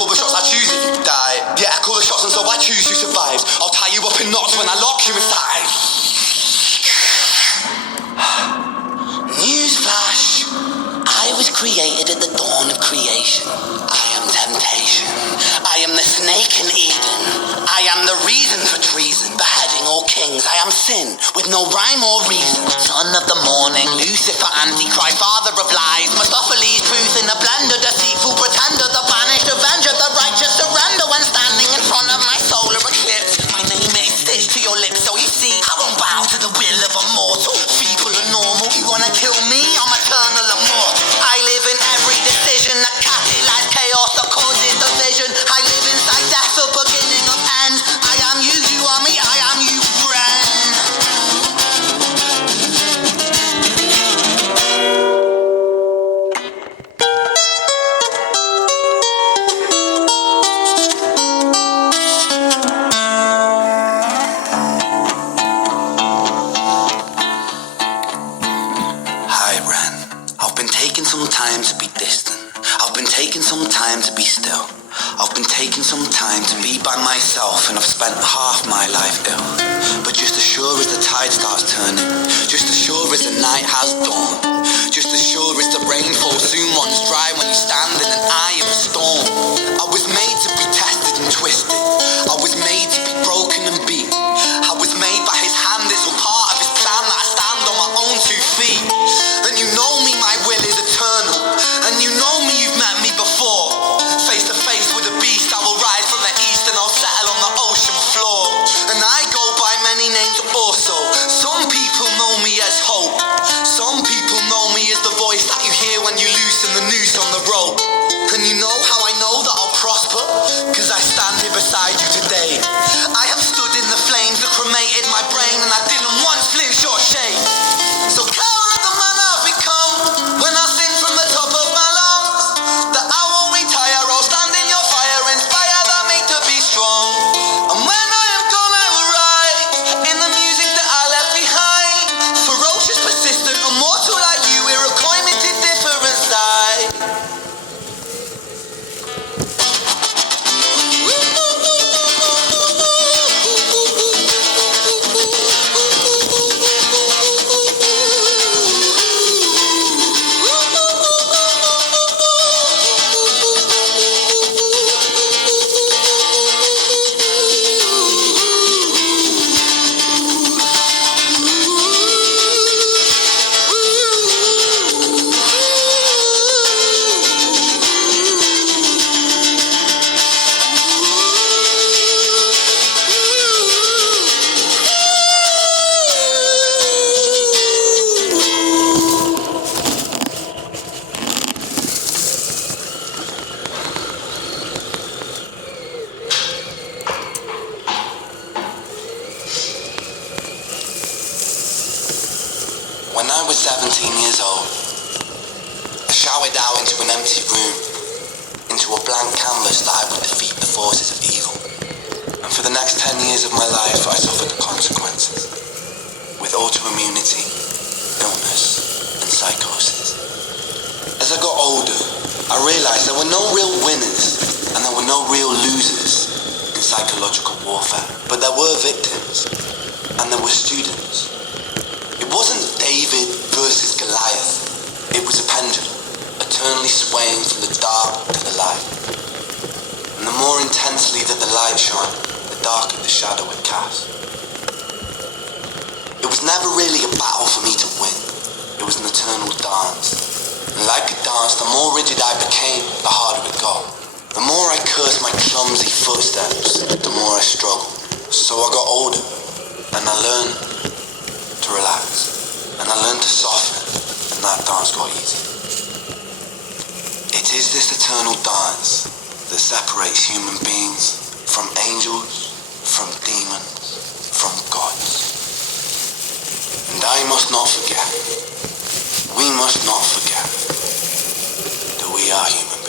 call the shots, I choose that you die. Yeah, I call the shots and so I choose who survives. I'll tie you up in knots when I lock you inside. Newsflash. I was created at the dawn of creation. I am temptation. I am the snake in Eden. I am the reason for treason, beheading all kings. I am sin, with no rhyme or reason. Son of the morning, Lucifer, Antichrist, father of lies. Mephistopheles, truth in a blender, deceitful pretender, the banished avenger, the righteous surrender. When standing in front of my solar eclipse, my name is stitched to your lips, so you see, I won't bow to the will of a mortal. Feeble and normal, you wanna kill me? I'm eternal and mortal. I live in every decision that catalyzes chaos, that causes division. I live inside death, the beginning of end. I am you, you are me, I am you, friend. Hi, Ren. I've been taking some time to be distant. I've been taking some time to be still. I've been taking some time to be by myself, and I've spent half my life ill. But just as sure as the tide starts turning, just as sure as the night has dawned, just as sure as the rain falls soon runs dry when you stand in an eye of a storm. I was made to be tested and twisted. I was made to be broken and beat. I was made by his hand, it's all part of his plan that I stand on my own 2 feet. And you know me, my will is eternal. And you know me, you've met me before. Face to face with a beast, I will rise from the east and I'll settle on the ocean floor. And I go by many names also. Some people know me as hope. Some people know me as the voice that you hear when you loosen the noose on the rope. And you know how I know that I'll prosper? Cause I stand here beside you today. I have stood in the flames that cremated my brain, and I didn't once flinch or shake. So coward of the man I've become, when I sing from the top of my lungs, that I won't retire, I'll stand in your fire, inspire that me to be strong. And when I am gone I will rise in the music that I left behind. Ferocious, persistent, immortal like you, Iroquois to different side. When I was 17 years old, I showered out into an empty room, into a blank canvas that I would defeat the forces of evil. And for the next 10 years of my life, I suffered the consequences, with autoimmunity, illness, and psychosis. As I got older, I realized there were no real winners, and there were no real losers in psychological warfare. But there were victims, and there were students. It wasn't David versus Goliath. It was a pendulum, eternally swaying from the dark to the light. And the more intensely that the light shone, the darker the shadow it cast. It was never really a battle for me to win. It was an eternal dance. And like a dance, the more rigid I became, the harder it got. The more I cursed my clumsy footsteps, the more I struggled. So I got older, and I learned to relax, and I learned to soften, and that dance got easy. It is this eternal dance that separates human beings from angels, from demons, from gods. And I must not forget, we must not forget, that we are human beings.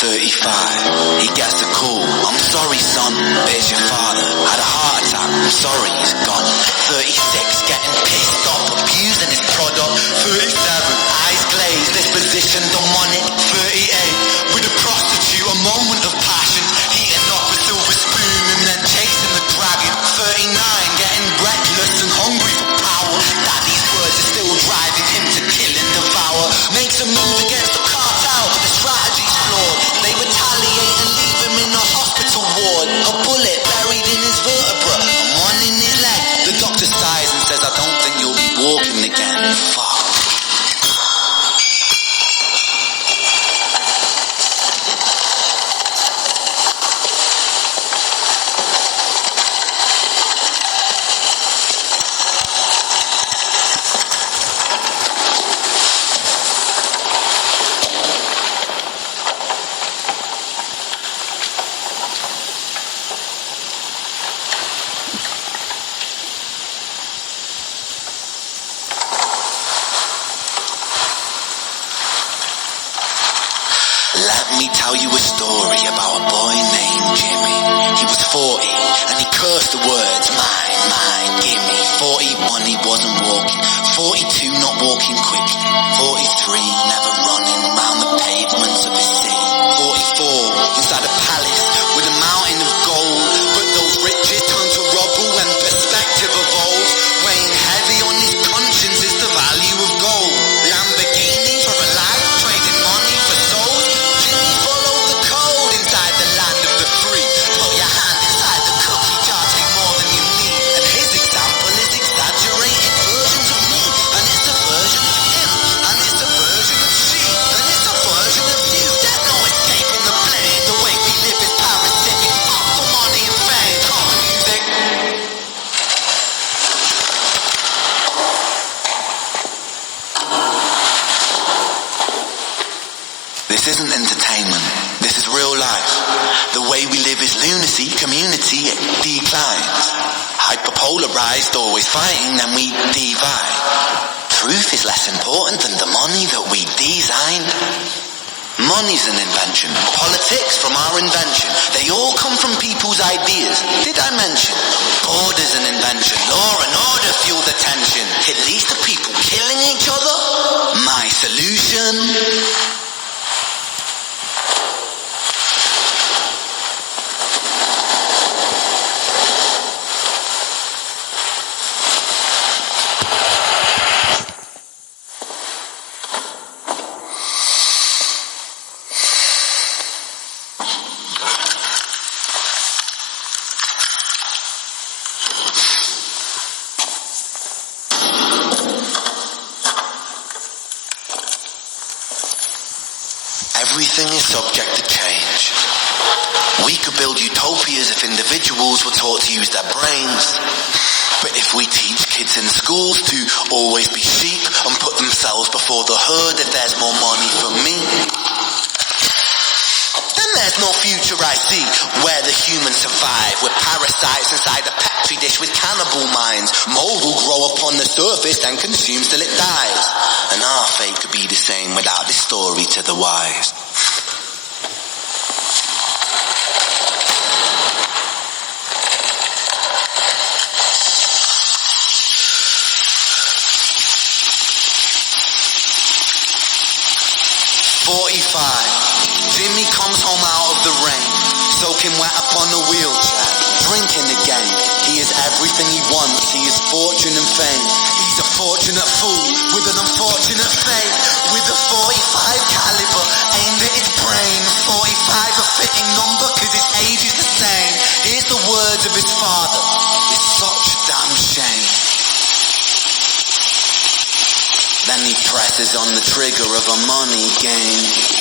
35, he gets a call. I'm sorry, son, it's your father. Had a heart attack, I'm sorry, he's gone. 36, getting pissed off, abusing his product. 37, eyes glazed, disposition demonic. 38, with a prostitute, a moment of passion. Heating up a silver spoon and then chasing the dragon. 39, getting reckless and hungry for power. Daddy's words are still driving him to kill and devour. Makes a move against the cartel, but the strategy's flawed. They retaliate and leave him in a hospital ward. A bullet buried in his vertebra, and one in his leg. The doctor sighs and says, I don't think you'll be walking again. Fuck. Let me tell you a story about a boy named Jimmy. He was 40 and he cursed the words, mine, mine, gimme. 41 he wasn't walking, 42 not walking quickly, 43 never running round the pavements of his city, 44 inside a palace with a mountain of gold. But those riches turn to rubble when perspective evolves. Weighing heavy on his conscience is the value of gold. Lamborghini for a life, trading money for souls. Jimmy followed the code inside the land of the free. Put your hand inside the cookie jar, take more than you need. And his example is exaggerated versions of me. And it's a version of him. And it's a version of This isn't entertainment. This is real life. The way we live is lunacy, community declines. Hyperpolarized, always fighting, then we divide. Truth is less important than the money that we designed. Money's an invention. Politics from our invention. They all come from people's ideas. Did I mention? Border's an invention. Law and order fuel the tension. It leads to people killing each other. My solution? Everything is subject to change. We could build utopias if individuals were taught to use their brains. But if we teach kids in schools to always be sheep and put themselves before the herd if there's more money for me, then there's no future I see where the humans survive with parasites inside a petri dish with cannibal minds. Mold will grow upon the surface and consume till it dies. And our fate could be the same without this story to the wise. Jimmy comes home out of the rain, soaking wet upon a wheelchair, drinking again. He is everything he wants, he is fortune and fame. He's a fortunate fool with an unfortunate fate, with a 45 caliber aimed at his brain. 45 a fitting number cause his age is the same. Here's the words of his father, it's such a damn shame. Then he presses on the trigger of a money game.